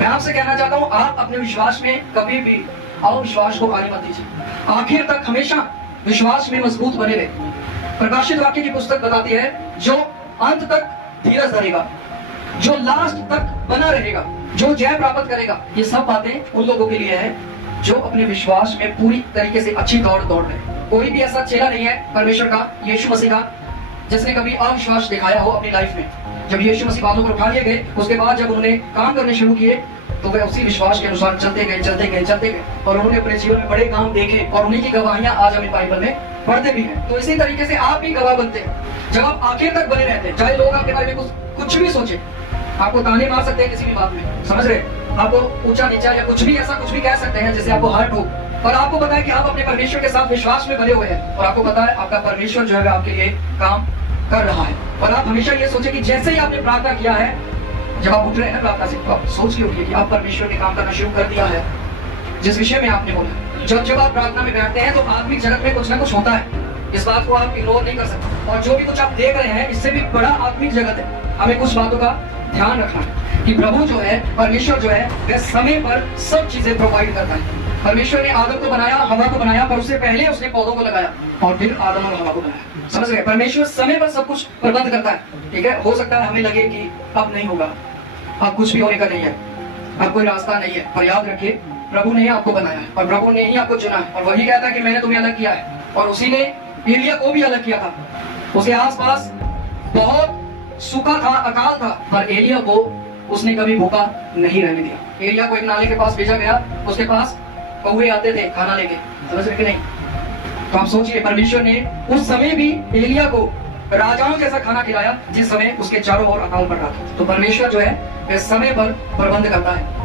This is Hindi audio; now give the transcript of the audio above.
मैं आपसे कहना चाहता हूँ, आप अपने विश्वास में कभी भी अविश्वास को आने मत दीजिए। आखिर तक हमेशा विश्वास में मजबूत बने रहे। प्रकाशित वाक्य की पुस्तक बताती है, जो अंत तक धीरज धरेगा, जो लास्ट तक बना रहेगा, जो जय प्राप्त करेगा। ये सब बातें उन लोगों के लिए है जो अपने विश्वास में पूरी तरीके से अच्छी दौड़ रहे हैं। कोई भी ऐसा चेला नहीं है परमेश्वर का, यीशु मसीह का, जिसने कभी अविश्वास दिखाया हो अपनी लाइफ में। जब यीशु मसीह बातों पर उठा लिए गए, उसके बाद जब उन्होंने काम करने शुरू किए, तो वे उसी विश्वास के अनुसार चलते गए और उन्होंने अपने जीवन में बड़े काम देखे और उन्हीं की गवाहियां आज हम बाइबल में पढ़ते भी हैं। तो इसी तरीके से आप भी गवाह बनते हैं जब आप आखिर तक बने रहते हैं। चाहे लोग आपके बारे में कुछ भी सोचे, आपको ताने मार सकते हैं किसी भी बात में, समझ रहे, आपको ऊंचा नीचा या कुछ भी ऐसा कुछ भी कह सकते हैं जिससे आपको हर्ट हो, पर आपको पता है कि आप अपने परमेश्वर के साथ विश्वास में बने हुए हैं और आपको पता है आपका परमेश्वर जो है आपके लिए काम कर रहा है। और आप हमेशा ये सोचे कि जैसे ही आपने प्रार्थना किया है, जब आप उठ रहे हैं प्रार्थना से, तो आप सोच के उठिए कि आप परमेश्वर ने काम करना शुरू कर दिया है जिस विषय में आपने बोला। जब आप प्रार्थना में बैठते हैं तो आत्मिक जगत में कुछ ना कुछ होता है, इस बात को आप इग्नोर नहीं कर सकते। और जो भी कुछ आप देख रहे हैं, इससे भी बड़ा आत्मिक जगत है। हमें कुछ बातों का ध्यान रखना है कि प्रभु जो है, परमेश्वर जो है, वह समय पर सब चीजें प्रोवाइड करता है। परमेश्वर ने आदम को बनाया, हवा को बनाया, पर उससे पहले उसने पौधों को लगाया और फिर आदम और हवा को बनाया। समझ गए? परमेश्वर समय पर सब कुछ प्रबंध करता है। ठीक है, हो सकता है हमें लगे कि अब नहीं होगा, अब कुछ भी होने का नहीं है, अब कोई रास्ता नहीं है, पर याद रखिए प्रभु ने ही आपको बनाया है और प्रभु ने ही आपको चुना है। और वही कहता है कि मैंने तुम्हें अलग किया है। और उसी ने एलिया को भी अलग किया था। उसके आसपास बहुत सूखा था, अकाल था, पर एलिया को उसने कभी भूखा नहीं रहने दिया। एलिया को एक नाले के पास भेजा गया, उसके पास कौवे आते थे खाना लेके, समझ रहे कि नहीं? तो आप सोचिए, परमेश्वर ने उस समय भी एलिया को राजाओं जैसा खाना खिलाया जिस समय उसके चारों ओर अकाल पड़ रहा था। तो परमेश्वर जो है वह समय पर प्रबंध करता है।